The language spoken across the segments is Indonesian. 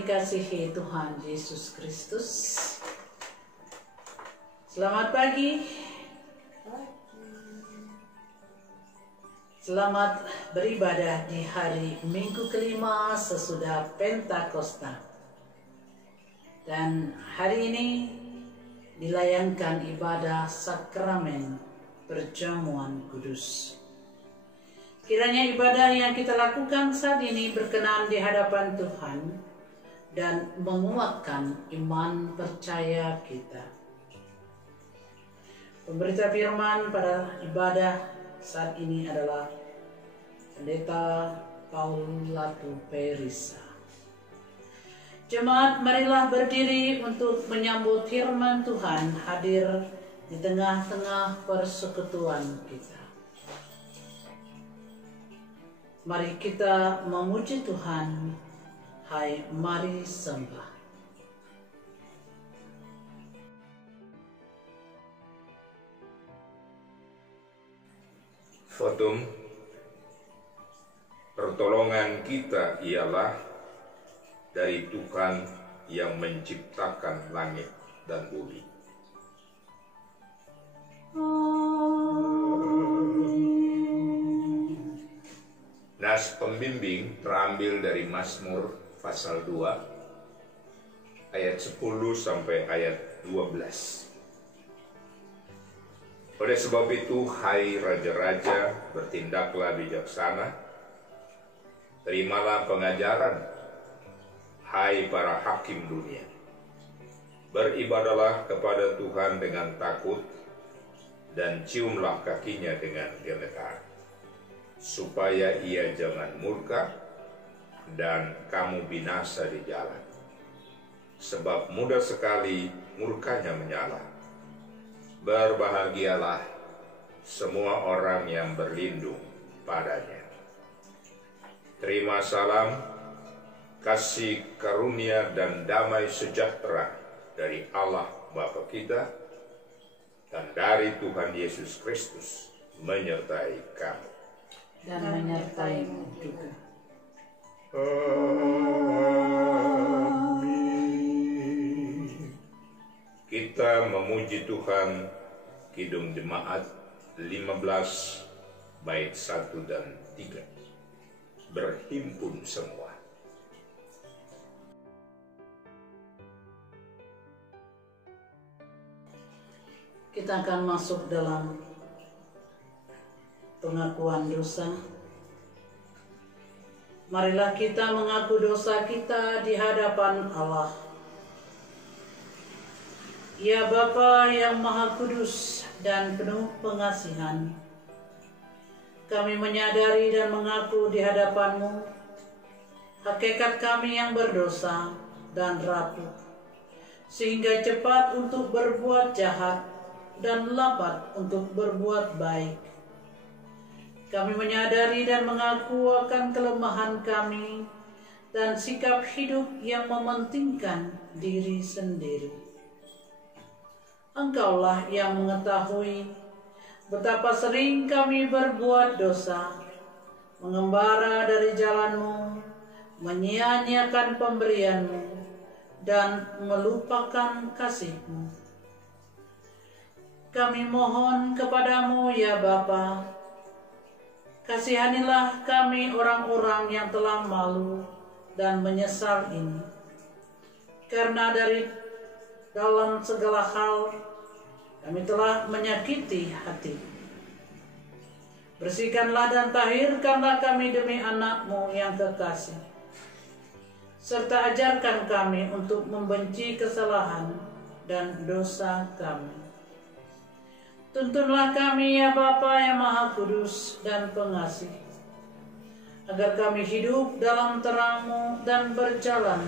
dikasihi Tuhan Yesus Kristus, selamat pagi. Selamat beribadah di hari Minggu kelima sesudah Pentakosta. Dan hari ini dilayangkan ibadah sakramen perjamuan kudus. Kiranya ibadah yang kita lakukan saat ini berkenan di hadapan Tuhan dan menguatkan iman percaya kita. Pemberita firman pada ibadah saat ini adalah Pendeta Paul Latu Perisa. Jemaat, marilah berdiri untuk menyambut firman Tuhan hadir di tengah-tengah persekutuan kita. Mari kita memuji Tuhan, hai mari sembah. Fotum, pertolongan kita ialah dari Tuhan yang menciptakan langit dan bumi. Nas pembimbing terambil dari Mazmur pasal 2 ayat 10 sampai ayat 12. Oleh sebab itu, hai raja-raja, bertindaklah bijaksana, terimalah pengajaran, hai para hakim dunia. Beribadalah kepada Tuhan dengan takut, dan ciumlah kakinya dengan gemetar, supaya ia jangan murka, dan kamu binasa di jalan. Sebab mudah sekali murkanya menyala. Berbahagialah semua orang yang berlindung padanya. Terima salam, kasih karunia dan damai sejahtera dari Allah Bapa kita dan dari Tuhan Yesus Kristus menyertai kamu. Dan menyertaimu juga. Kita memuji Tuhan, Kidung Jemaat 15 bait 1 dan 3. Berhimpun semua. Kita akan masuk dalam pengakuan dosa. Marilah kita mengaku dosa kita di hadapan Allah. Ya Bapa yang Maha Kudus dan penuh pengasihan, kami menyadari dan mengaku di hadapan-Mu hakikat kami yang berdosa dan rapuh, sehingga cepat untuk berbuat jahat dan lambat untuk berbuat baik. Kami menyadari dan mengaku akan kelemahan kami dan sikap hidup yang mementingkan diri sendiri. Engkaulah yang mengetahui betapa sering kami berbuat dosa, mengembara dari jalan-Mu, menyia-nyiakan pemberian-Mu, dan melupakan kasih-Mu. Kami mohon kepadamu ya Bapa, kasihanilah kami orang-orang yang telah malu dan menyesal ini. Karena dari dalam segala hal kami telah menyakiti hati. Bersihkanlah dan tahirkanlah kami demi anak-Mu yang kekasih. Serta ajarkan kami untuk membenci kesalahan dan dosa kami. Tuntunlah kami ya Bapa yang Maha Kudus dan Pengasih, agar kami hidup dalam terang-Mu dan berjalan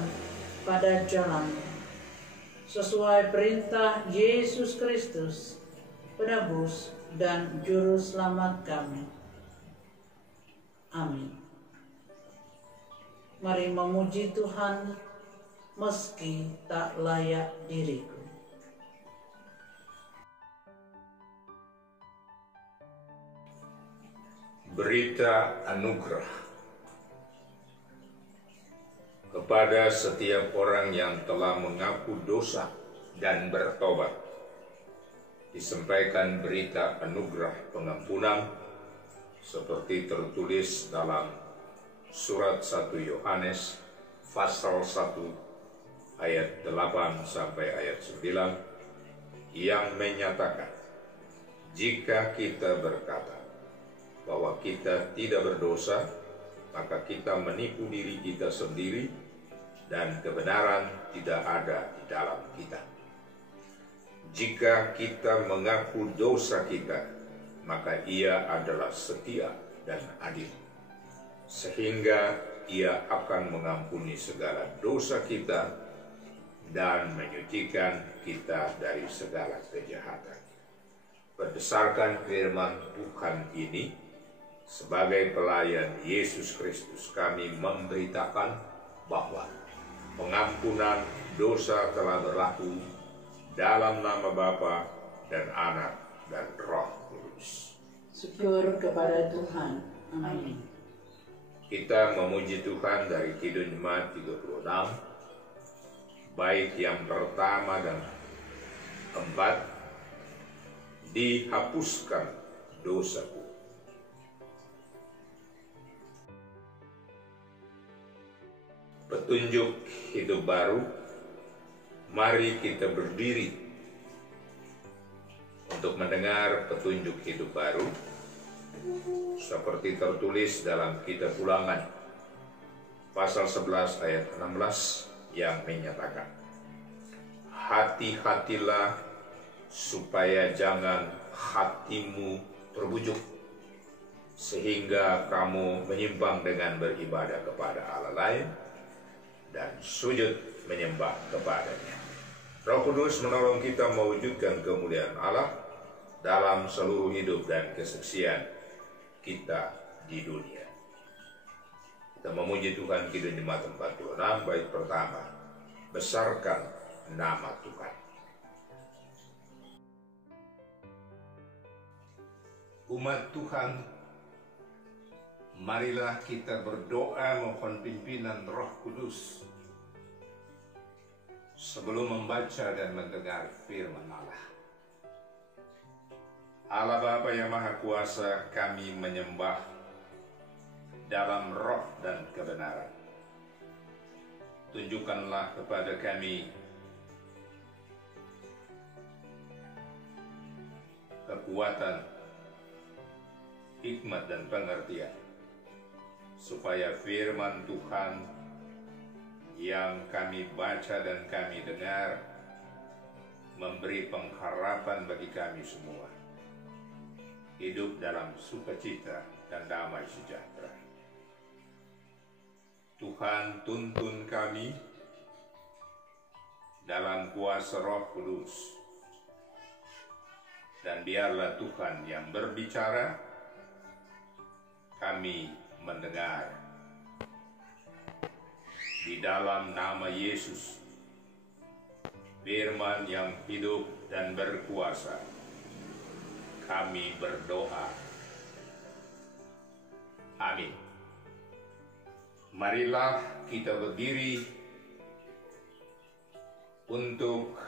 pada jalan-Mu, sesuai perintah Yesus Kristus, penebus dan juru selamat kami. Amin. Mari memuji Tuhan meski tak layak diriku. Berita anugerah. kepada setiap orang yang telah mengaku dosa dan bertobat, disampaikan berita anugerah pengampunan seperti tertulis dalam surat 1 Yohanes pasal 1 ayat 8 sampai ayat 9 yang menyatakan, jika kita berkata bahwa kita tidak berdosa, maka kita menipu diri kita sendiri dan kebenaran tidak ada di dalam kita. Jika kita mengaku dosa kita, maka Ia adalah setia dan adil, sehingga Ia akan mengampuni segala dosa kita dan menyucikan kita dari segala kejahatan. Berdasarkan firman Tuhan ini, sebagai pelayan Yesus Kristus, kami memberitakan bahwa pengampunan dosa telah berlaku dalam nama Bapa dan Anak dan Roh Kudus. Syukur kepada Tuhan. Amin. Kita memuji Tuhan dari Kidung Jemaat 36, bait yang pertama dan keempat, dihapuskan dosaku. Petunjuk hidup baru, mari kita berdiri untuk mendengar petunjuk hidup baru seperti tertulis dalam kitab Ulangan pasal 11 ayat 16 yang menyatakan, hati-hatilah supaya jangan hatimu terbujuk sehingga kamu menyimpang dengan beribadah kepada Allah lain dan sujud menyembah kepadanya. Roh Kudus menolong kita mewujudkan kemuliaan Allah dalam seluruh hidup dan kesaksian kita di dunia. Kita memuji Tuhan Kidung Jemaat 46 bait pertama, besarkan nama Tuhan. Umat Tuhan, marilah kita berdoa mohon pimpinan Roh Kudus sebelum membaca dan mendengar firman Allah. Allah Bapa yang Maha Kuasa, kami menyembah dalam roh dan kebenaran. Tunjukkanlah kepada kami kekuatan, hikmat dan pengertian, supaya firman Tuhan yang kami baca dan kami dengar memberi pengharapan bagi kami semua, hidup dalam sukacita dan damai sejahtera. Tuhan, tuntun kami dalam kuasa Roh Kudus, dan biarlah Tuhan yang berbicara, kami mendengar. Di dalam nama Yesus, firman yang hidup dan berkuasa, kami berdoa. Amin. Marilah kita berdiri untuk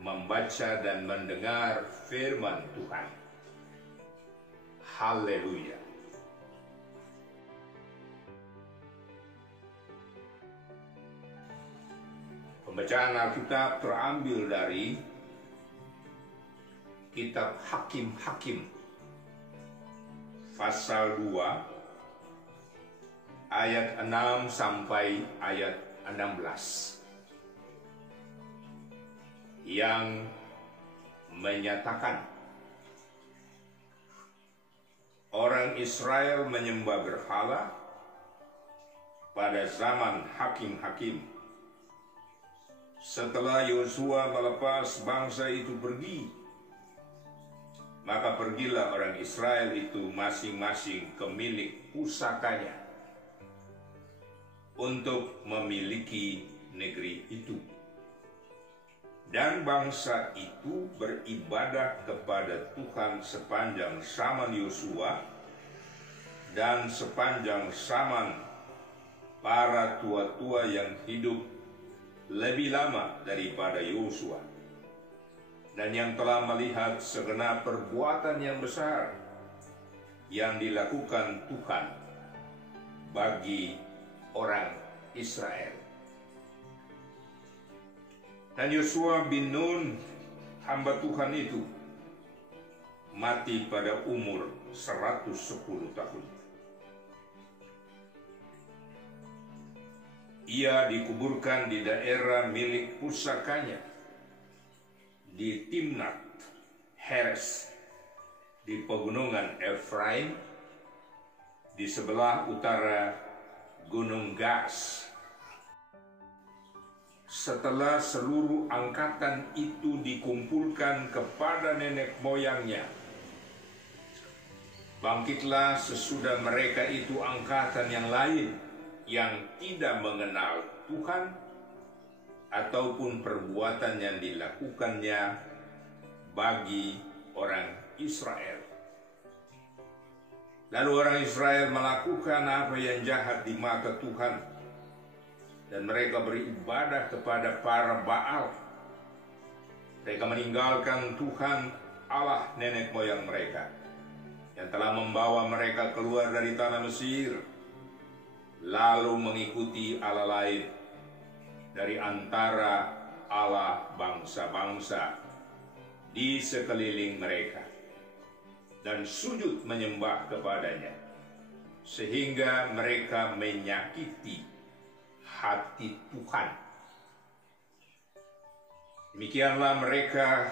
membaca dan mendengar firman Tuhan. Haleluya. Pembacaan Alkitab terambil dari kitab Hakim-Hakim pasal 2 ayat 6 sampai ayat 16 yang menyatakan orang Israel menyembah berhala pada zaman hakim-hakim. Setelah Yosua melepas bangsa itu pergi, maka pergilah orang Israel itu masing-masing ke milik pusakanya untuk memiliki negeri itu. Dan bangsa itu beribadah kepada Tuhan sepanjang zaman Yosua dan sepanjang zaman para tua-tua yang hidup lebih lama daripada Yosua, dan yang telah melihat segenap perbuatan yang besar yang dilakukan Tuhan bagi orang Israel. Dan Yosua bin Nun, hamba Tuhan itu, mati pada umur 110 tahun. Ia dikuburkan di daerah milik pusakanya, di Timnat Heres, di pegunungan Efraim, di sebelah utara Gunung Gaas. Setelah seluruh angkatan itu dikumpulkan kepada nenek moyangnya, bangkitlah sesudah mereka itu angkatan yang lain yang tidak mengenal Tuhan ataupun perbuatan yang dilakukannya bagi orang Israel. Lalu orang Israel melakukan apa yang jahat di mata Tuhan, dan mereka beribadah kepada para Baal. Mereka meninggalkan Tuhan Allah nenek moyang mereka yang telah membawa mereka keluar dari tanah Mesir, lalu mengikuti Allah lain dari antara Allah bangsa-bangsa di sekeliling mereka, dan sujud menyembah kepadanya, sehingga mereka menyakiti hati Tuhan. Demikianlah mereka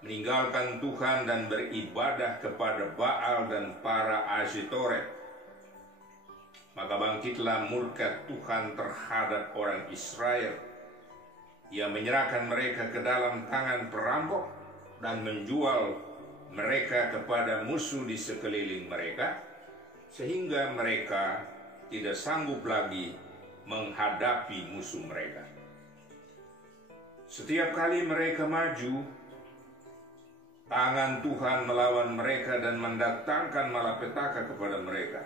meninggalkan Tuhan dan beribadah kepada Baal dan para Asytoret. Maka bangkitlah murka Tuhan terhadap orang Israel. Ia menyerahkan mereka ke dalam tangan perampok dan menjual mereka kepada musuh di sekeliling mereka, sehingga mereka tidak sanggup lagi menghadapi musuh mereka. Setiap kali mereka maju, tangan Tuhan melawan mereka dan mendatangkan malapetaka kepada mereka,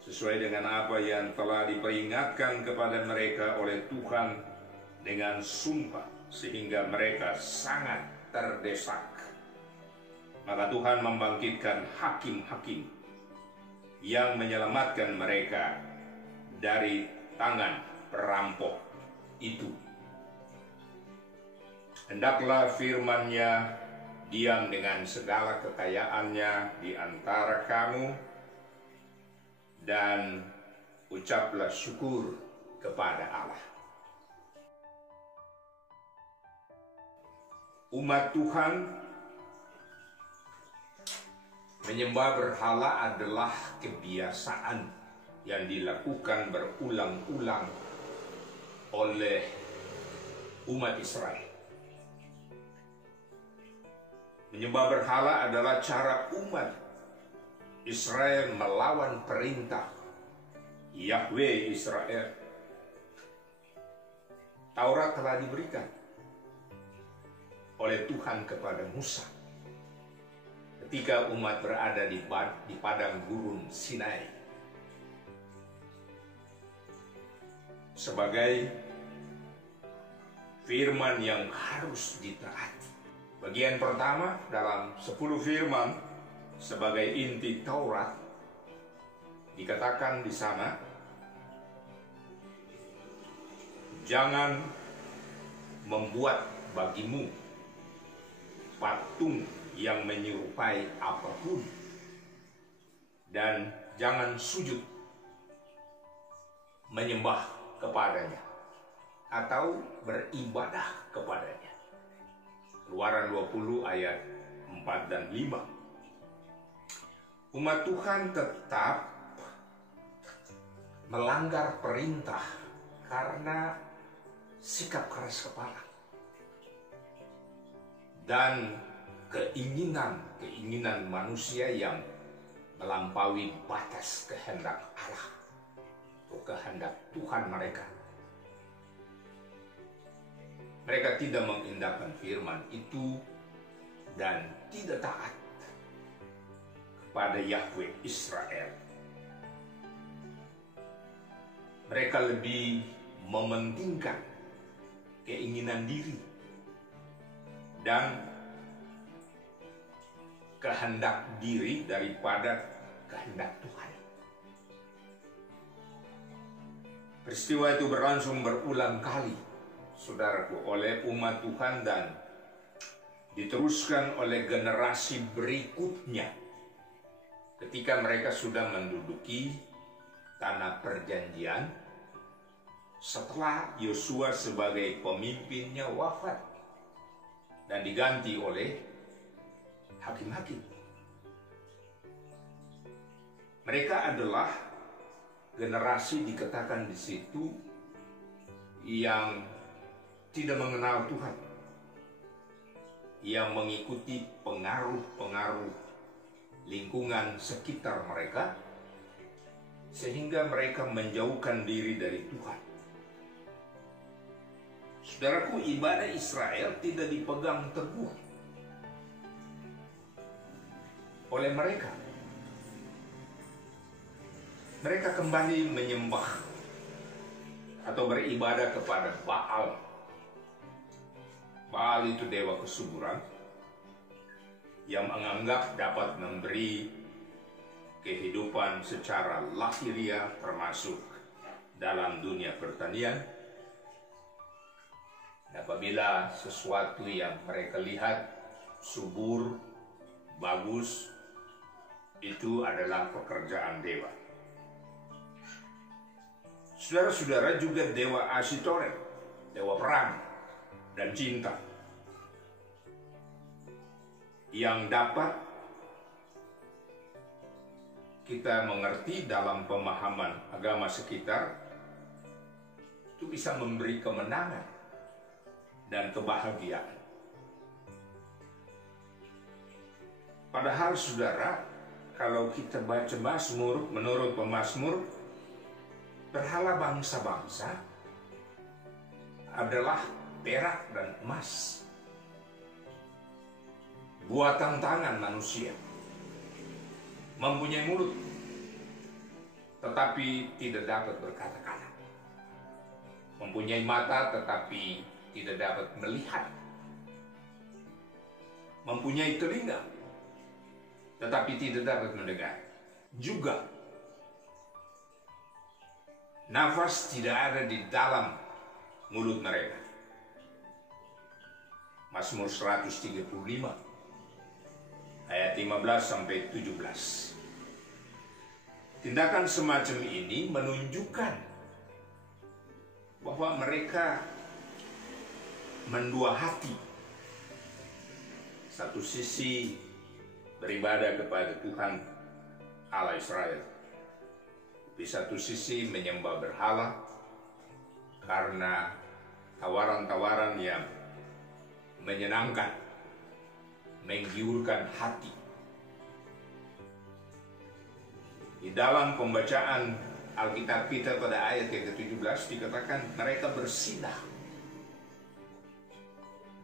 sesuai dengan apa yang telah diperingatkan kepada mereka oleh Tuhan dengan sumpah, sehingga mereka sangat terdesak. Maka Tuhan membangkitkan hakim-hakim yang menyelamatkan mereka dari tangan perampok itu. Hendaklah firman-Nya diam dengan segala kekayaannya di antara kamu, dan ucaplah syukur kepada Allah. Umat Tuhan menyembah berhala adalah kebiasaan yang dilakukan berulang-ulang oleh umat Israel. Menyembah berhala adalah cara umat Israel melawan perintah Yahweh Israel. Taurat telah diberikan oleh Tuhan kepada Musa ketika umat berada di padang gurun Sinai sebagai firman yang harus ditaati. Bagian pertama dalam 10 firman sebagai inti Taurat dikatakan di sana, jangan membuat bagimu patung yang menyerupai apapun, dan jangan sujud menyembah kepadanya atau beribadah kepadanya. Keluaran 20 ayat 4 dan 5. Umat Tuhan tetap melanggar perintah karena sikap keras kepala dan keinginan manusia yang melampaui batas kehendak Allah atau kehendak Tuhan mereka. Mereka tidak mengindahkan firman itu dan tidak taat kepada Yahweh Israel. Mereka lebih mementingkan keinginan diri dan kehendak diri daripada kehendak Tuhan. Peristiwa itu berlangsung berulang kali, saudaraku, oleh umat Tuhan dan diteruskan oleh generasi berikutnya ketika mereka sudah menduduki tanah perjanjian setelah Yosua sebagai pemimpinnya wafat dan diganti oleh hakim-hakim. Mereka adalah generasi dikatakan di situ yang tidak mengenal Tuhan, yang mengikuti pengaruh-pengaruh lingkungan sekitar mereka, sehingga mereka menjauhkan diri dari Tuhan. Saudaraku, ibadah Israel tidak dipegang teguh oleh mereka. Mereka kembali menyembah atau beribadah kepada Baal. Baal itu dewa kesuburan yang menganggap dapat memberi kehidupan secara lahiriah termasuk dalam dunia pertanian. Apabila sesuatu yang mereka lihat subur, bagus, itu adalah pekerjaan dewa. Saudara-saudara, juga dewa Ashtoreth, dewa perang dan cinta, yang dapat kita mengerti dalam pemahaman agama sekitar, itu bisa memberi kemenangan dan kebahagiaan. Padahal saudara, kalau kita baca Mazmur, menurut pemazmur, berhala bangsa-bangsa adalah perak dan emas, buatan tangan manusia, mempunyai mulut tetapi tidak dapat berkata-kata, mempunyai mata tetapi tidak dapat melihat, mempunyai telinga tetapi tidak dapat mendengar, juga nafas tidak ada di dalam mulut mereka. Mazmur 135 ayat 15 sampai 17. Tindakan semacam ini menunjukkan bahwa mereka mendua hati. Satu sisi beribadah kepada Tuhan Allah Israel, di satu sisi menyembah berhala karena tawaran-tawaran yang menyenangkan, menggiurkan hati. Di dalam pembacaan Alkitab kita pada ayat yang ke-17 dikatakan mereka bersinah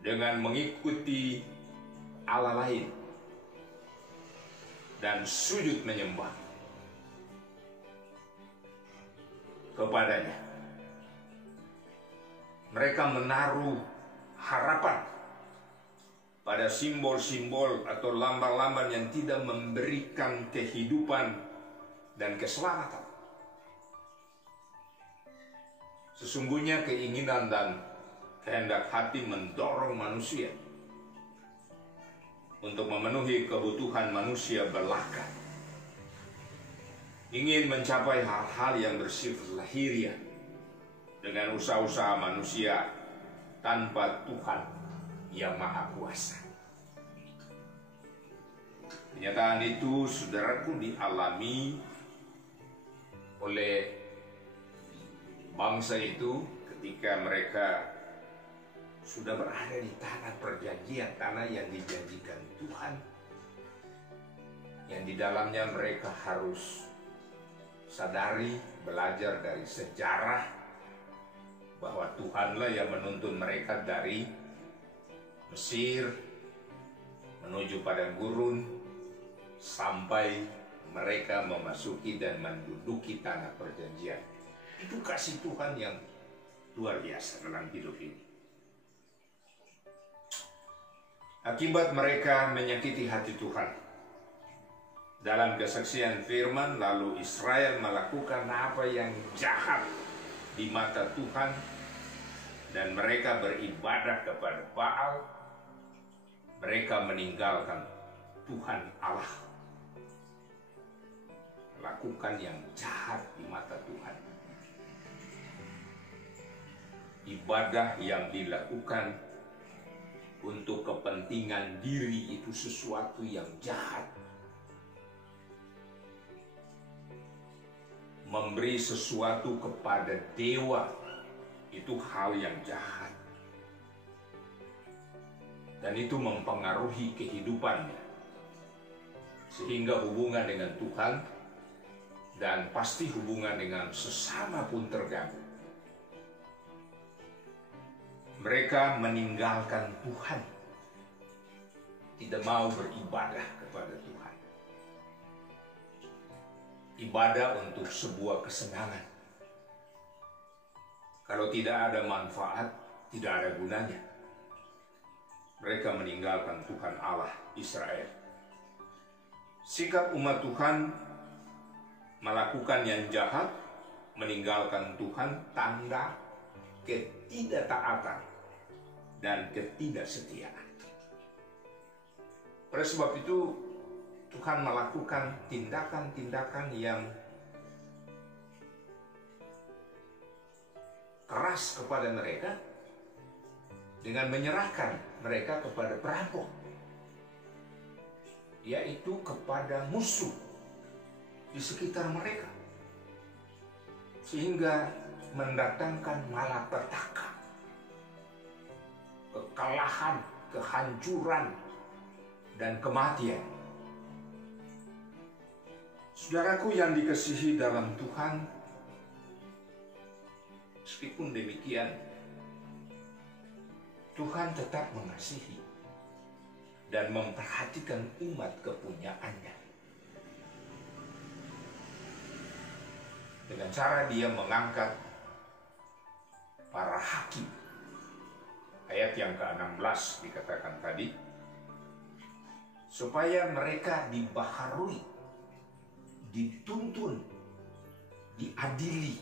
dengan mengikuti Allah lain dan sujud menyembah kepadanya. Mereka menaruh harapan pada simbol-simbol atau lambang-lambang yang tidak memberikan kehidupan dan keselamatan. Sesungguhnya keinginan dan kehendak hati mendorong manusia untuk memenuhi kebutuhan manusia belaka, ingin mencapai hal-hal yang bersifat lahiriah dengan usaha-usaha manusia tanpa Tuhan yang Maha Kuasa. Kenyataan itu, saudaraku, dialami oleh bangsa itu ketika mereka sudah berada di tanah perjanjian, tanah yang dijanjikan Tuhan, yang di dalamnya mereka harus sadari, belajar dari sejarah bahwa Tuhanlah yang menuntun mereka dari Mesir menuju padang gurun sampai mereka memasuki dan menduduki tanah perjanjian. Itu kasih Tuhan yang luar biasa dalam hidup ini. Akibat mereka menyakiti hati Tuhan, dalam kesaksian firman, lalu Israel melakukan apa yang jahat di mata Tuhan, dan mereka beribadah kepada Baal. Mereka meninggalkan Tuhan Allah, melakukan yang jahat di mata Tuhan. Ibadah yang dilakukan untuk kepentingan diri itu sesuatu yang jahat. Memberi sesuatu kepada dewa itu hal yang jahat. Dan itu mempengaruhi kehidupannya. Sehingga hubungan dengan Tuhan dan pasti hubungan dengan sesama pun terganggu. Mereka meninggalkan Tuhan, tidak mau beribadah kepada Tuhan. Ibadah untuk sebuah kesenangan. Kalau tidak ada manfaat, tidak ada gunanya. Mereka meninggalkan Tuhan Allah Israel. Sikap umat Tuhan melakukan yang jahat, meninggalkan Tuhan, tanda ketidaktaatan dan ketidaksetiaan. Oleh sebab itu, Tuhan melakukan tindakan-tindakan yang keras kepada mereka dengan menyerahkan mereka kepada perampok, yaitu kepada musuh di sekitar mereka, sehingga mendatangkan malapetaka, kekalahan, kehancuran, dan kematian. Saudaraku yang dikasihi dalam Tuhan, meskipun demikian, Tuhan tetap mengasihi dan memperhatikan umat kepunyaannya. Dengan cara Dia mengangkat para hakim. Ayat yang ke-16 dikatakan tadi, supaya mereka dibaharui, dituntun, diadili.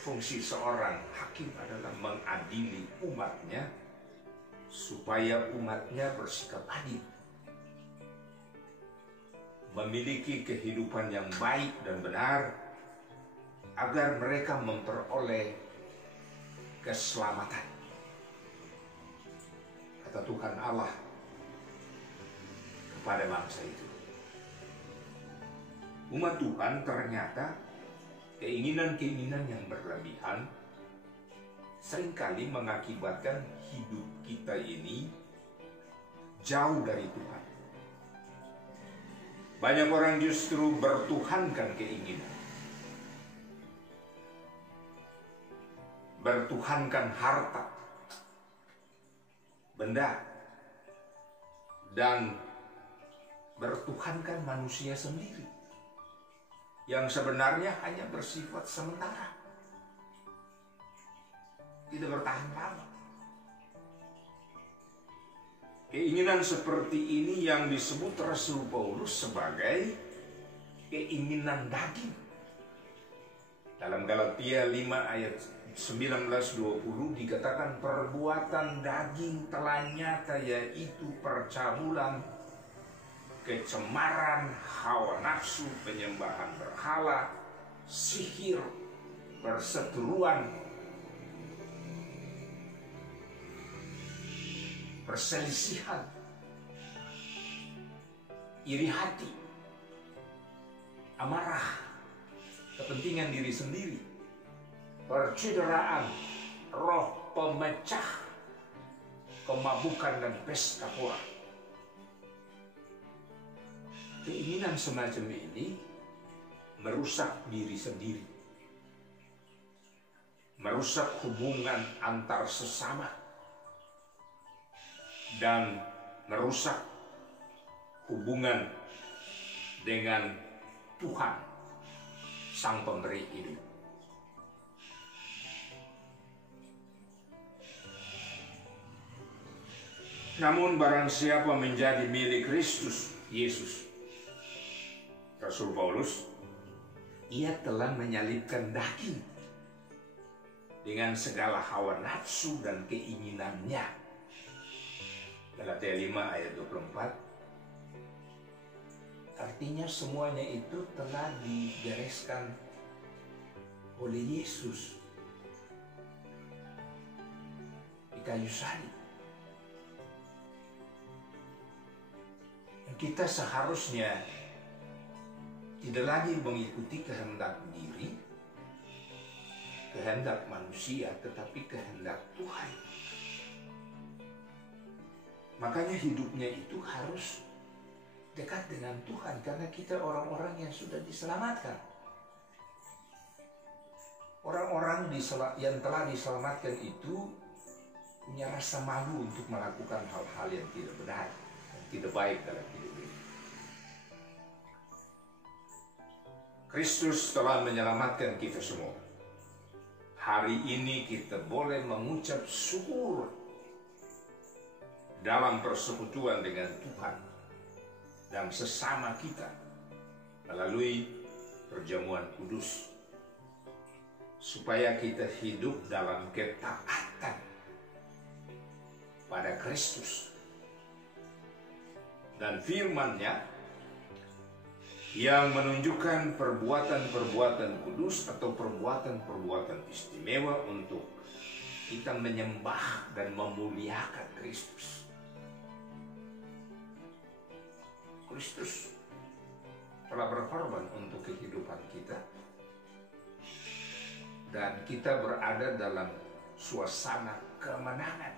Fungsi seorang hakim adalah mengadili umatnya supaya umatnya bersikap adil, memiliki kehidupan yang baik dan benar, agar mereka memperoleh keselamatan. Kata Tuhan Allah kepada bangsa itu. Umat Tuhan ternyata keinginan-keinginan yang berlebihan seringkali mengakibatkan hidup kita ini jauh dari Tuhan. Banyak orang justru bertuhankan keinginan, bertuhankan harta, benda, dan bertuhankan manusia sendiri, yang sebenarnya hanya bersifat sementara, tidak bertahan lama. Keinginan seperti ini yang disebut Rasul Paulus sebagai keinginan daging. Dalam Galatia 5 ayat 19-20 dikatakan perbuatan daging telah nyata, yaitu percabulan, kecemaran, hawa nafsu, penyembahan berhala, sihir, perseteruan, perselisihan, iri hati, amarah, kepentingan diri sendiri, percideraan, roh pemecah, kemabukan, dan pesta pora. Keinginan semacam ini merusak diri sendiri, merusak hubungan antar sesama, dan merusak hubungan dengan Tuhan, Sang Pemberi hidup. Namun barang siapa menjadi milik Kristus Yesus, Rasul Paulus, ia telah menyalibkan daging dengan segala hawa nafsu dan keinginannya. Galatia 5 ayat 24. Artinya semuanya itu telah dibereskan oleh Yesus di kayu salib. Kita seharusnya tidak lagi mengikuti kehendak diri, kehendak manusia, tetapi kehendak Tuhan. Makanya hidupnya itu harus dekat dengan Tuhan, karena kita orang-orang yang sudah diselamatkan. Orang-orang yang telah diselamatkan itu punya rasa malu untuk melakukan hal-hal yang tidak benar, yang tidak baik dalam hidup ini. Kristus telah menyelamatkan kita semua. Hari ini kita boleh mengucap syukur dalam persekutuan dengan Tuhan dan sesama kita melalui perjamuan kudus, supaya kita hidup dalam ketaatan pada Kristus dan firman-Nya yang menunjukkan perbuatan-perbuatan kudus atau perbuatan-perbuatan istimewa untuk kita menyembah dan memuliakan Kristus. Kristus telah berkorban untuk kehidupan kita, dan kita berada dalam suasana kemenangan,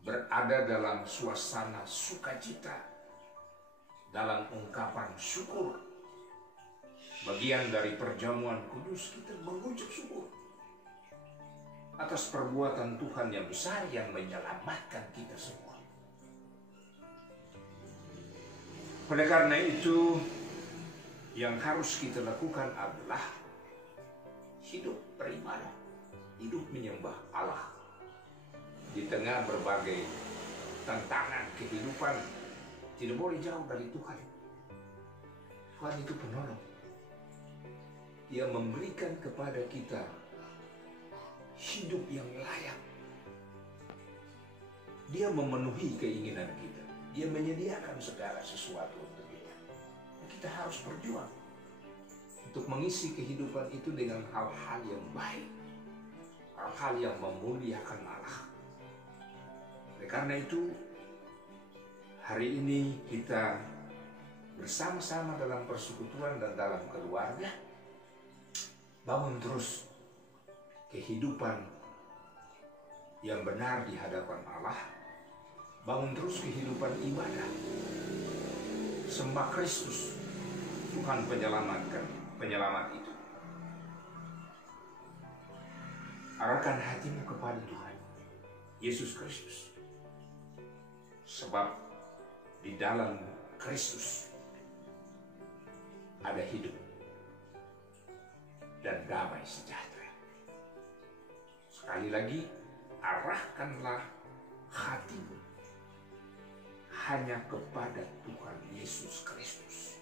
berada dalam suasana sukacita, dalam ungkapan syukur. Bagian dari perjamuan kudus, kita mengucap syukur atas perbuatan Tuhan yang besar yang menyelamatkan kita semua. Oleh karena itu, yang harus kita lakukan adalah hidup beribadah, hidup menyembah Allah di tengah berbagai tantangan kehidupan. Tidak boleh jauh dari Tuhan. Tuhan itu penolong. Dia memberikan kepada kita hidup yang layak. Dia memenuhi keinginan kita. Dia menyediakan segala sesuatu untuk kita. Kita harus berjuang untuk mengisi kehidupan itu dengan hal-hal yang baik, hal-hal yang memuliakan Allah. Oleh karena itu, hari ini kita bersama-sama dalam persekutuan dan dalam keluarga, bangun terus kehidupan yang benar di hadapan Allah. Bangun terus kehidupan ibadah. Sembah Kristus, Tuhan penyelamat itu. Arahkan hatimu kepada Tuhan Yesus Kristus. Sebab di dalam Kristus ada hidup dan damai sejahtera. Sekali lagi, arahkanlah hatimu hanya kepada Tuhan Yesus Kristus.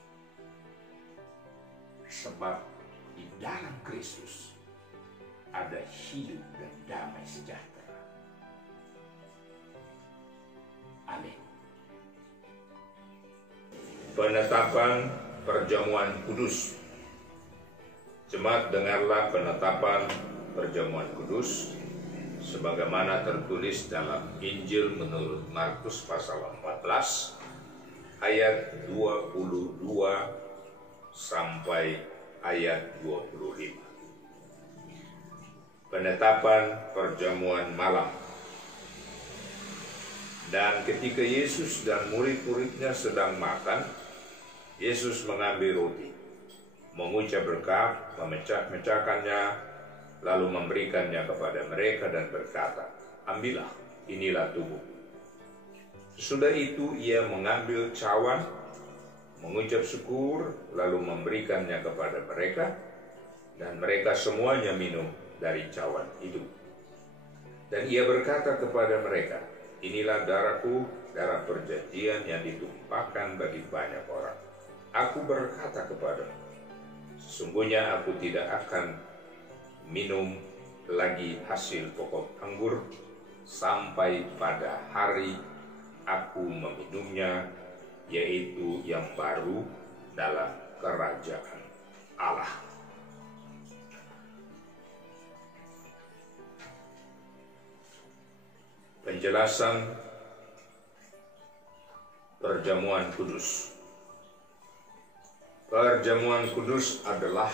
Sebab di dalam Kristus ada hidup dan damai sejahtera. Amin. Penetapan perjamuan kudus. Jemaat, dengarlah penetapan perjamuan kudus sebagaimana tertulis dalam Injil menurut Markus pasal 14 ayat 22 sampai ayat 25. Penetapan perjamuan malam. Dan ketika Yesus dan murid-muridnya sedang makan, Yesus mengambil roti, mengucap berkat, memecah-mecahkannya, lalu memberikannya kepada mereka dan berkata, "Ambillah, inilah tubuh." Sesudah itu ia mengambil cawan, mengucap syukur, lalu memberikannya kepada mereka, dan mereka semuanya minum dari cawan itu. Dan ia berkata kepada mereka, inilah darahku, darah perjanjian yang ditumpahkan bagi banyak orang. Aku berkata kepadamu, sesungguhnya aku tidak akan minum lagi hasil pokok anggur sampai pada hari aku meminumnya, yaitu yang baru dalam kerajaan Allah. Penjelasan perjamuan kudus. Perjamuan kudus adalah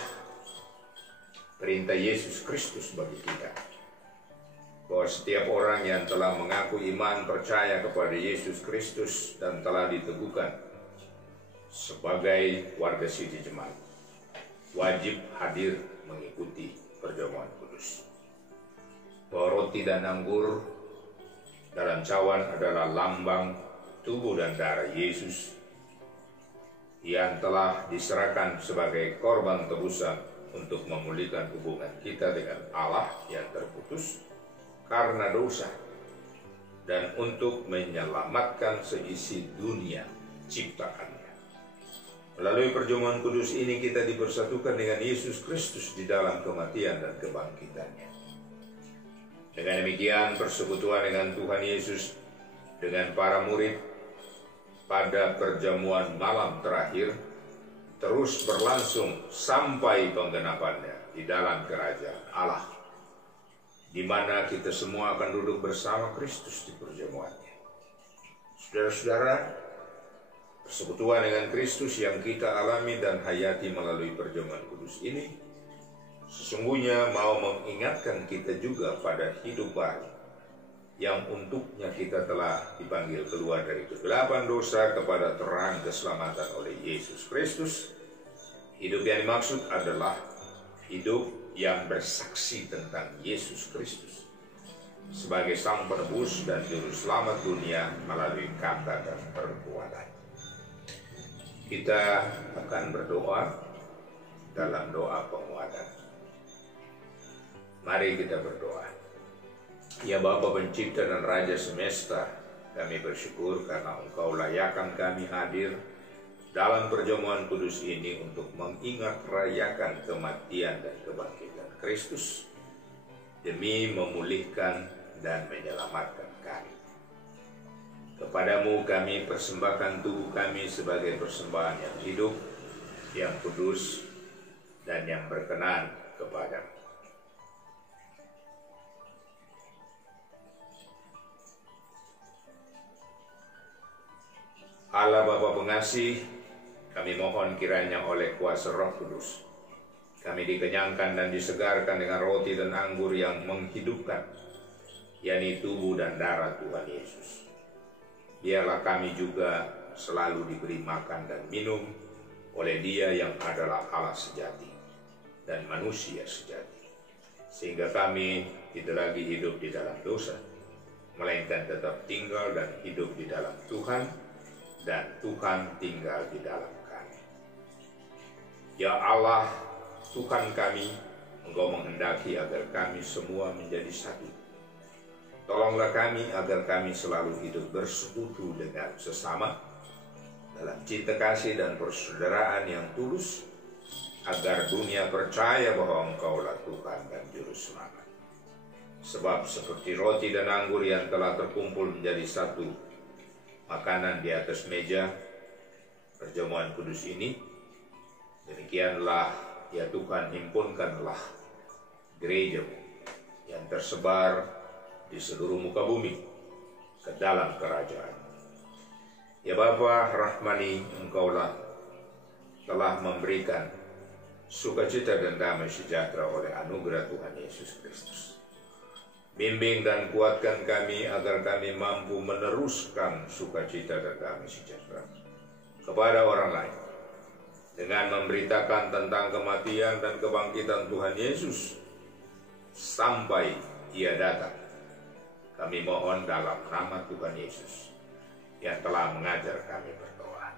perintah Yesus Kristus bagi kita, bahwa setiap orang yang telah mengaku iman percaya kepada Yesus Kristus dan telah diteguhkan sebagai warga Siti Jemaat wajib hadir mengikuti perjamuan kudus. Bahwa roti dan anggur dalam cawan adalah lambang tubuh dan darah Yesus yang telah diserahkan sebagai korban tebusan untuk memulihkan hubungan kita dengan Allah yang terputus karena dosa dan untuk menyelamatkan seisi dunia ciptaannya. Melalui perjamuan kudus ini kita dipersatukan dengan Yesus Kristus di dalam kematian dan kebangkitannya. Dengan demikian persekutuan dengan Tuhan Yesus dengan para murid pada perjamuan malam terakhir terus berlangsung sampai penggenapannya di dalam kerajaan Allah, di mana kita semua akan duduk bersama Kristus di perjamuannya. Saudara-saudara, persekutuan dengan Kristus yang kita alami dan hayati melalui perjamuan kudus ini sesungguhnya mau mengingatkan kita juga pada hidup baru yang untuknya kita telah dipanggil keluar dari kegelapan dosa kepada terang keselamatan oleh Yesus Kristus. Hidup yang dimaksud adalah hidup yang bersaksi tentang Yesus Kristus sebagai Sang Penebus dan Juru Selamat dunia melalui kata dan perbuatan. Kita akan berdoa dalam doa penguatan. Mari kita berdoa. Ya Bapa Pencipta dan Raja Semesta, kami bersyukur karena Engkau layakkan kami hadir dalam perjamuan kudus ini untuk mengingat rayakan kematian dan kebangkitan Kristus demi memulihkan dan menyelamatkan kami. Kepadamu kami persembahkan tubuh kami sebagai persembahan yang hidup, yang kudus, dan yang berkenan kepadamu. Allah Bapa pengasih, kami mohon kiranya oleh kuasa Roh Kudus, kami dikenyangkan dan disegarkan dengan roti dan anggur yang menghidupkan, yakni tubuh dan darah Tuhan Yesus. Biarlah kami juga selalu diberi makan dan minum oleh Dia yang adalah Allah sejati dan manusia sejati, sehingga kami tidak lagi hidup di dalam dosa, melainkan tetap tinggal dan hidup di dalam Tuhan, dan Tuhan tinggal di dalam kami. Ya Allah, Tuhan kami, Engkau menghendaki agar kami semua menjadi satu. Tolonglah kami agar kami selalu hidup bersekutu dengan sesama dalam cinta kasih dan persaudaraan yang tulus, agar dunia percaya bahwa Engkaulah Tuhan dan Juru Selamat. Sebab seperti roti dan anggur yang telah terkumpul menjadi satu makanan di atas meja perjamuan kudus ini, demikianlah ya Tuhan, himpunkanlah gereja-Mu yang tersebar di seluruh muka bumi ke dalam kerajaan. Ya Bapa Rahmani, Engkaulah telah memberikan sukacita dan damai sejahtera oleh anugerah Tuhan Yesus Kristus. Bimbing dan kuatkan kami agar kami mampu meneruskan sukacita dan damai sejahtera kepada orang lain dengan memberitakan tentang kematian dan kebangkitan Tuhan Yesus sampai Ia datang. Kami mohon dalam nama Tuhan Yesus yang telah mengajar kami berdoa.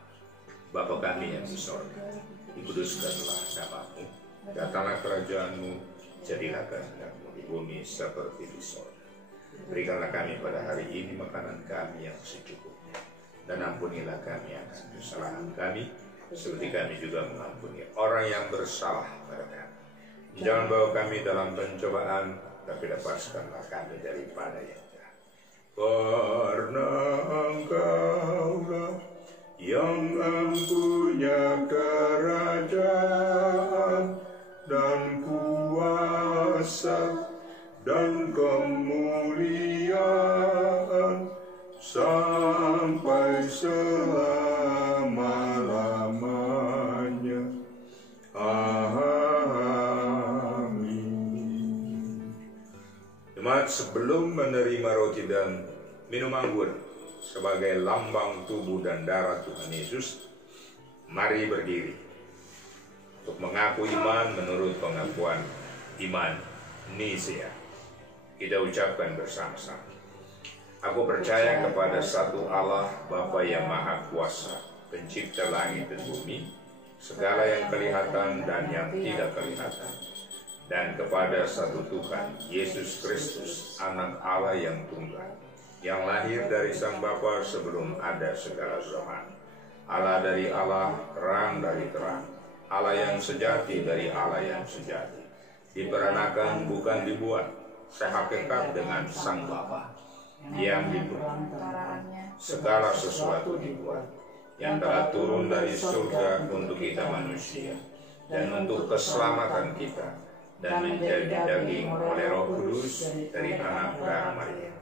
Bapa kami yang di sorga, dikuduskanlah nama-Mu, datanglah kerajaan-Mu, jadilah kehendak-Mu di bumi seperti di sorga. Berikanlah kami pada hari ini makanan kami yang secukupnya, dan ampunilah kami akan kesalahan kami, seperti kami juga mengampuni orang yang bersalah pada kami. Jangan bawa kami dalam pencobaan, tapi lepaskanlah kami daripada yang jahat. Karena Engkaulah yang mempunyai kerajaan dan kuasa dan kemuliaan sampai selama-lamanya. Amin. Jemaat, sebelum menerima roti dan minum anggur sebagai lambang tubuh dan darah Tuhan Yesus, mari berdiri untuk mengaku iman menurut pengakuan iman Nisea. Kita ucapkan bersama-sama. Aku percaya kepada satu Allah, Bapa yang Maha Kuasa, pencipta langit dan bumi, segala yang kelihatan dan yang tidak kelihatan, dan kepada satu Tuhan, Yesus Kristus, Anak Allah yang tunggal, yang lahir dari Sang Bapa sebelum ada segala zaman. Allah dari Allah, terang dari terang, Allah yang sejati dari Allah yang sejati, diperanakan bukan dibuat, sehakikat dengan Sang Bapa, yang dibuat, segala sesuatu dibuat, yang telah turun dari surga untuk kita manusia, dan untuk keselamatan kita, dan menjadi daging oleh Roh Kudus dari anak darah Maria,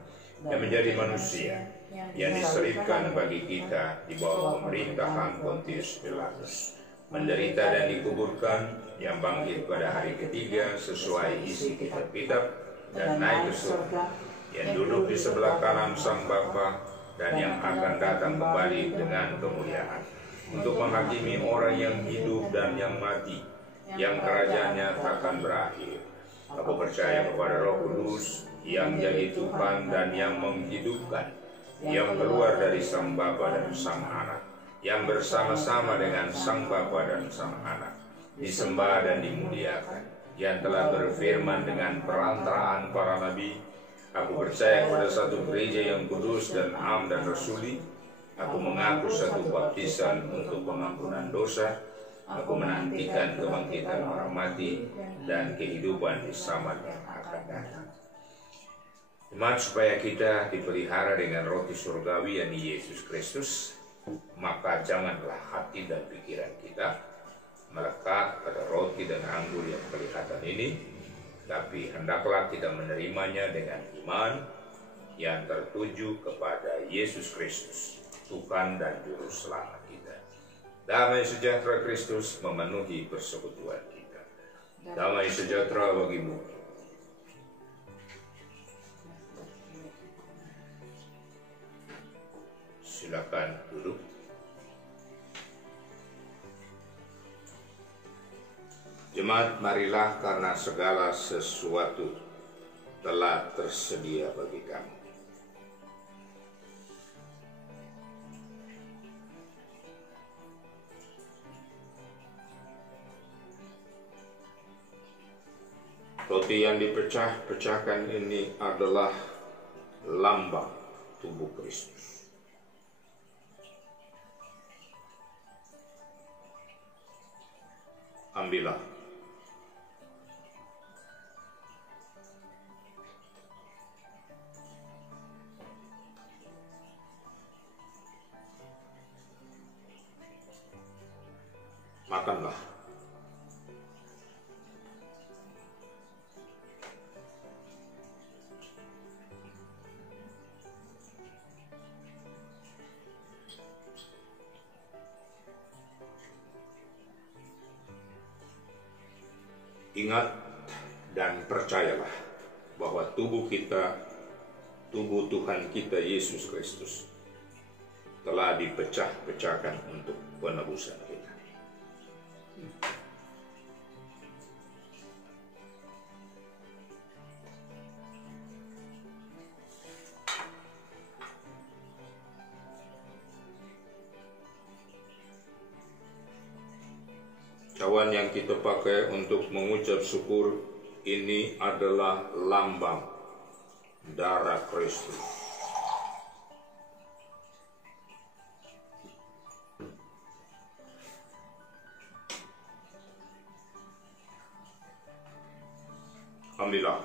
yang menjadi manusia, yang diselibkan bagi kita di bawah pemerintahan Pontius Pilatus, menderita dan dikuburkan, yang bangkit pada hari ketiga sesuai isi kitab-kitab, dan naik ke surga, yang duduk di sebelah kanan Sang Bapa, dan yang akan datang kembali dengan kemuliaan untuk menghakimi orang yang hidup dan yang mati, yang kerajaannya takkan berakhir. Aku percaya kepada Roh Kudus yang jadi Tuhan dan yang menghidupkan, yang keluar dari Sang Bapa dan Sang Anak, yang bersama-sama dengan Sang Bapa dan Sang Anak, disembah dan dimuliakan, yang telah berfirman dengan perantaraan para nabi. Aku percaya kepada satu gereja yang kudus dan am dan rasuli. Aku mengaku satu baptisan untuk pengampunan dosa. Aku menantikan kebangkitan orang mati dan kehidupan di zaman yang akan datang. Jemaat, supaya kita dipelihara dengan roti surgawi yang Yesus Kristus, maka janganlah hati dan pikiran kita melekat pada roti dan anggur yang kelihatan ini, tapi hendaklah kita menerimanya dengan iman yang tertuju kepada Yesus Kristus, Tuhan dan Juru Selamat kita. Damai sejahtera Kristus memenuhi persekutuan kita. Damai sejahtera bagimu. Silakan duduk. Jemaat, marilah, karena segala sesuatu telah tersedia bagi kamu. Roti yang dipecah-pecahkan ini adalah lambang tubuh Kristus. Ambillah. Makanlah. Ingat dan percayalah bahwa tubuh kita, tubuh Tuhan kita Yesus Kristus, telah dipecah-pecahkan untuk penebusan kita. Cawan yang kita pakai untuk mengucap syukur ini adalah lambang darah Kristus. Ambillah.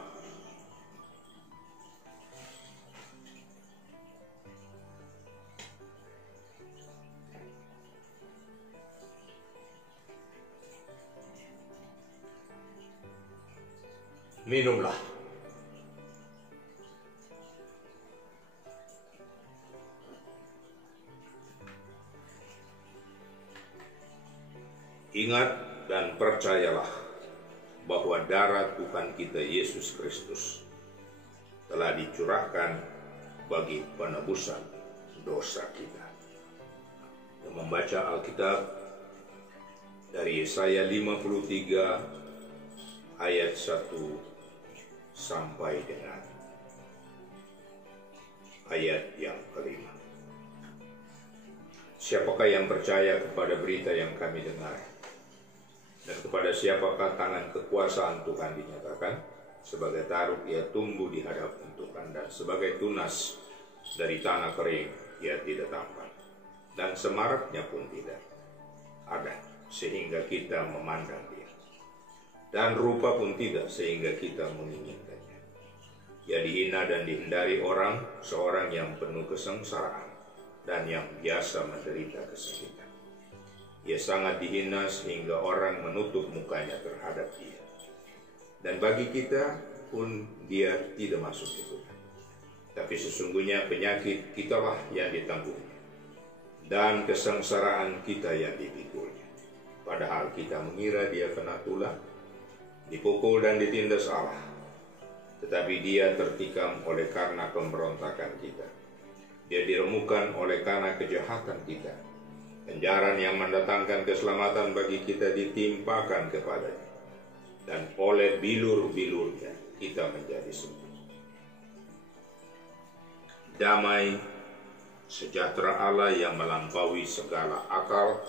Minumlah. Ingat dan percayalah bahwa darah Tuhan kita Yesus Kristus telah dicurahkan bagi penebusan dosa kita. Kita membaca Alkitab dari Yesaya 53 ayat 1 sampai dengan ayat yang kelima. Siapakah yang percaya kepada berita yang kami dengar? Dan kepada siapakah tangan kekuasaan Tuhan dinyatakan? Sebagai taruk ia tumbuh di hadapan Tuhan, dan sebagai tunas dari tanah kering ia tidak tampan, dan semaraknya pun tidak ada sehingga kita memandang dia, dan rupa pun tidak sehingga kita menginginkannya. Ia dihina dan dihindari orang, seorang yang penuh kesengsaraan dan yang biasa menderita kesakitan. Ia sangat dihina sehingga orang menutup mukanya terhadap dia. Dan bagi kita pun dia tidak masuk ke Tuhan. Tapi sesungguhnya penyakit kitalah yang ditanggungnya, dan kesengsaraan kita yang dipikulnya. Padahal kita mengira dia kena tulah, dipukul dan ditindas Allah. Tetapi dia tertikam oleh karena pemberontakan kita. Dia diremukkan oleh karena kejahatan kita. Penjaran yang mendatangkan keselamatan bagi kita ditimpakan kepadanya, dan oleh bilur-bilurnya kita menjadi sembuh. Damai sejahtera Allah yang melampaui segala akal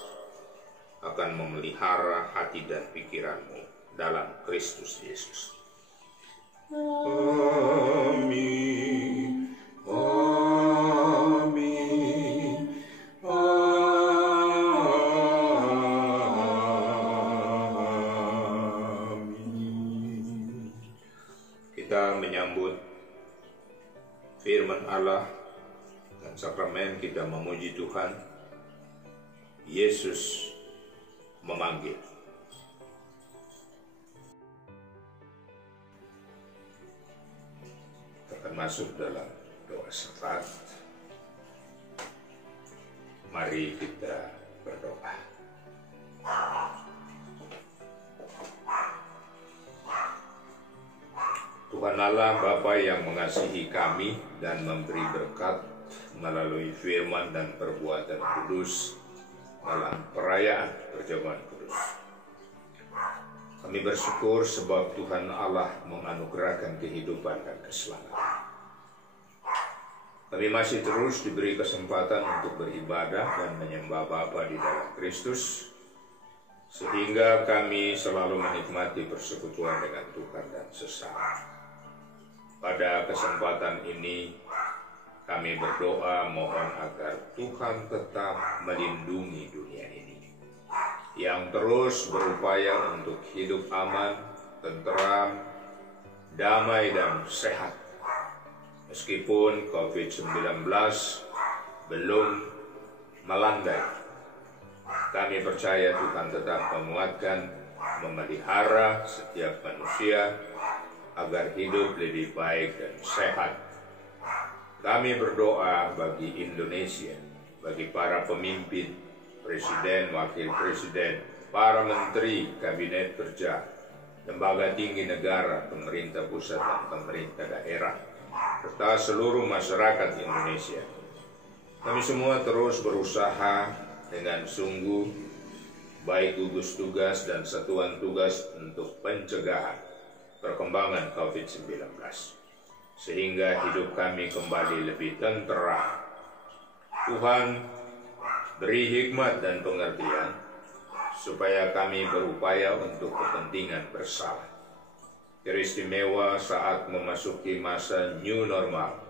akan memelihara hati dan pikiranmu dalam Kristus Yesus. Amin. Amin. Kita menyambut firman Allah dan sakramen, kita memuji Tuhan. Yesus memanggil. Kita akan masuk dalam doa syafaat. Mari kita berdoa. Tuhan Allah Bapa yang mengasihi kami dan memberi berkat melalui firman dan perbuatan kudus dalam perayaan perjamuan kudus. Kami bersyukur sebab Tuhan Allah menganugerahkan kehidupan dan keselamatan. Kami masih terus diberi kesempatan untuk beribadah dan menyembah Bapa di dalam Kristus, sehingga kami selalu menikmati persekutuan dengan Tuhan dan sesama. Pada kesempatan ini, kami berdoa mohon agar Tuhan tetap melindungi dunia ini, yang terus berupaya untuk hidup aman, tentram, damai, dan sehat. Meskipun COVID-19 belum melandai, kami percaya Tuhan tetap menguatkan, memelihara setiap manusia agar hidup lebih baik dan sehat. Kami berdoa bagi Indonesia, bagi para pemimpin, presiden, wakil presiden, para menteri, kabinet kerja, lembaga tinggi negara, pemerintah pusat dan pemerintah daerah, serta seluruh masyarakat Indonesia. Kami semua terus berusaha dengan sungguh, baik gugus tugas dan satuan tugas untuk pencegahan perkembangan COVID-19, sehingga hidup kami kembali lebih tentram. Tuhan, beri hikmat dan pengertian, supaya kami berupaya untuk kepentingan bersama. teristimewa saat memasuki masa new normal,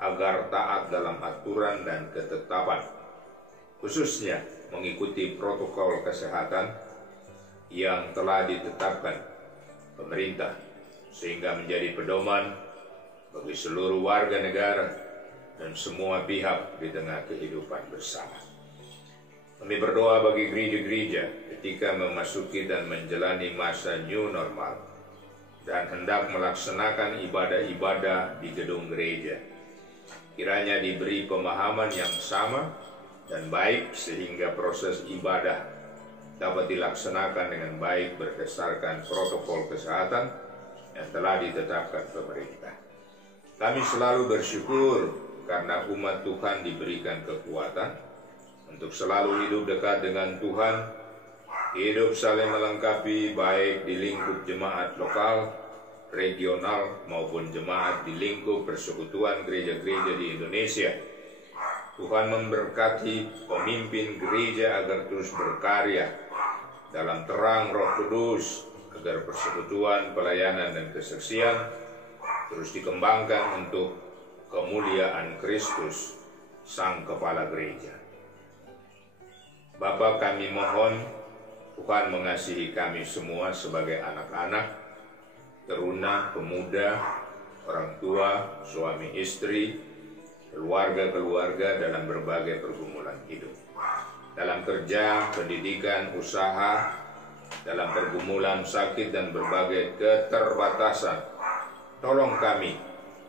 agar taat dalam aturan dan ketetapan, khususnya mengikuti protokol kesehatan yang telah ditetapkan pemerintah, sehingga menjadi pedoman bagi seluruh warga negara dan semua pihak di tengah kehidupan bersama. Kami berdoa bagi gereja-gereja ketika memasuki dan menjalani masa new normal dan hendak melaksanakan ibadah-ibadah di gedung gereja. Kiranya diberi pemahaman yang sama dan baik sehingga proses ibadah dapat dilaksanakan dengan baik berdasarkan protokol kesehatan yang telah ditetapkan pemerintah. Kami selalu bersyukur karena umat Tuhan diberikan kekuatan untuk selalu hidup dekat dengan Tuhan, hidup saling melengkapi baik di lingkup jemaat lokal, regional maupun jemaat di lingkup persekutuan gereja-gereja di Indonesia. Tuhan memberkati pemimpin gereja agar terus berkarya dalam terang Roh Kudus, agar persekutuan, pelayanan, dan kesaksian terus dikembangkan untuk kemuliaan Kristus, Sang Kepala Gereja. Bapa, kami mohon Tuhan mengasihi kami semua sebagai anak-anak, teruna, pemuda, orang tua, suami istri, keluarga-keluarga dalam berbagai pergumulan hidup. Dalam kerja, pendidikan, usaha, dalam pergumulan sakit dan berbagai keterbatasan, tolong kami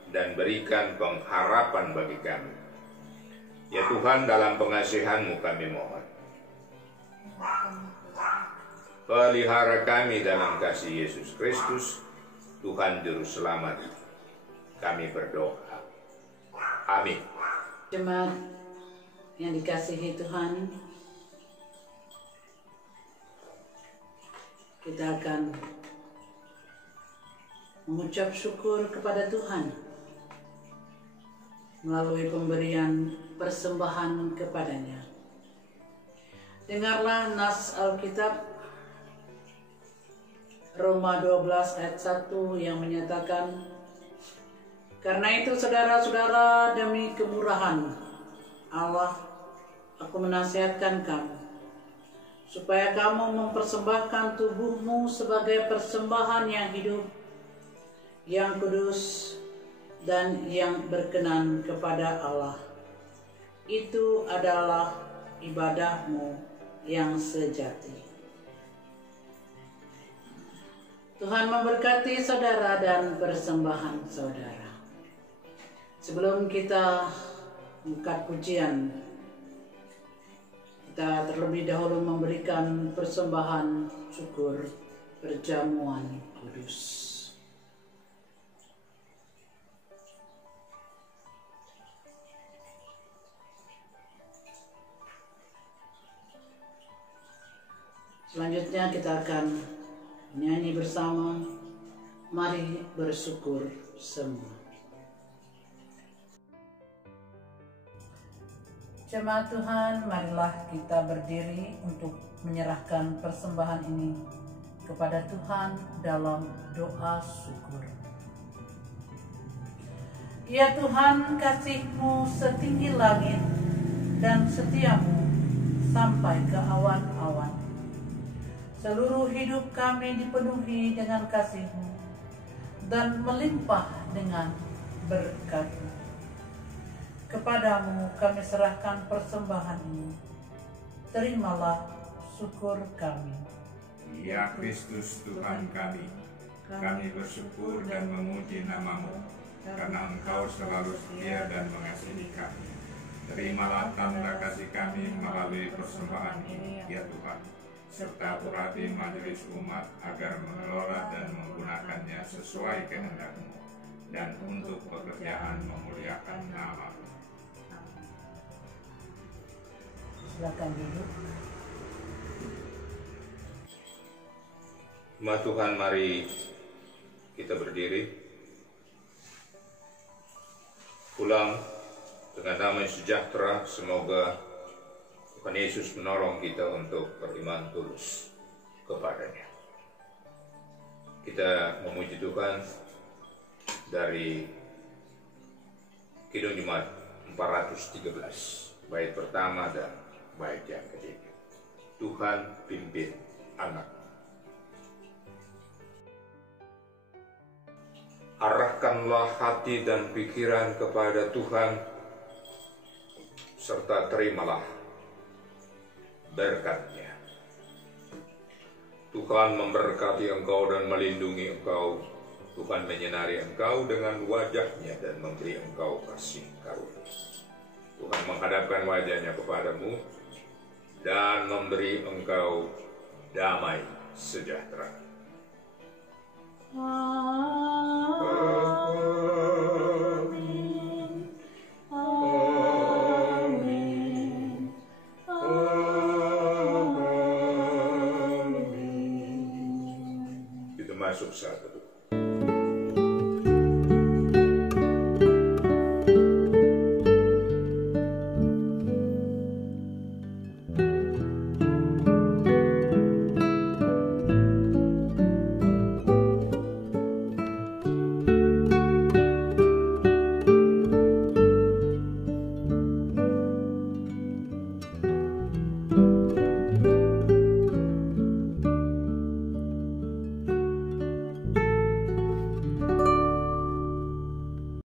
dan berikan pengharapan bagi kami. Ya Tuhan, dalam pengasihan-Mu kami mohon. Pelihara kami dalam kasih Yesus Kristus, Tuhan Juru Selamat, kami berdoa. Amin. Jemaat yang dikasihi Tuhan, kita akan mengucap syukur kepada Tuhan melalui pemberian persembahan kepadanya. Dengarlah nas Alkitab Roma 12 ayat 1 yang menyatakan, karena itu saudara-saudara, demi kemurahan Allah, aku menasihatkan kamu, supaya kamu mempersembahkan tubuhmu sebagai persembahan yang hidup, yang kudus, dan yang berkenan kepada Allah. Itu adalah ibadahmu yang sejati. Tuhan memberkati saudara dan persembahan saudara. Sebelum kita mengangkat pujian, kita terlebih dahulu memberikan persembahan syukur perjamuan kudus. Selanjutnya kita akan menyanyi bersama, mari bersyukur semua. Jemaat Tuhan, marilah kita berdiri untuk menyerahkan persembahan ini kepada Tuhan dalam doa syukur. Ya Tuhan, kasih-Mu setinggi langit dan setia-Mu sampai ke awan-awan. Seluruh hidup kami dipenuhi dengan kasih-Mu dan melimpah dengan berkat-Mu. Kepadamu kami serahkan persembahan ini. Terimalah syukur kami. Ya Kristus Tuhan kami bersyukur dan memuji nama-Mu, karena Engkau selalu setia dan mengasihi kami. Terimalah tanda kasih kami melalui persembahan ini, ya Tuhan, serta urati majelis umat agar mengelola dan menggunakannya sesuai kehendak-Mu dan untuk pekerjaan memuliakan nama-Mu. Silakan duduk. Umat Tuhan, mari kita berdiri. Pulang dengan damai sejahtera. Semoga Tuhan Yesus menolong kita untuk beriman tulus kepadanya. Kita memuji Tuhan dari Kidung Jemaat 413, bait pertama dan bait yang ketiga. Tuhan pimpin anak. Arahkanlah hati dan pikiran kepada Tuhan, serta terimalah berkat-Nya. Tuhan memberkati engkau dan melindungi engkau. Tuhan menyinari engkau dengan wajah-Nya dan memberi engkau kasih karunia. Tuhan menghadapkan wajah-Nya kepadamu dan memberi engkau damai sejahtera. Amin. Amin. Kita masuk satu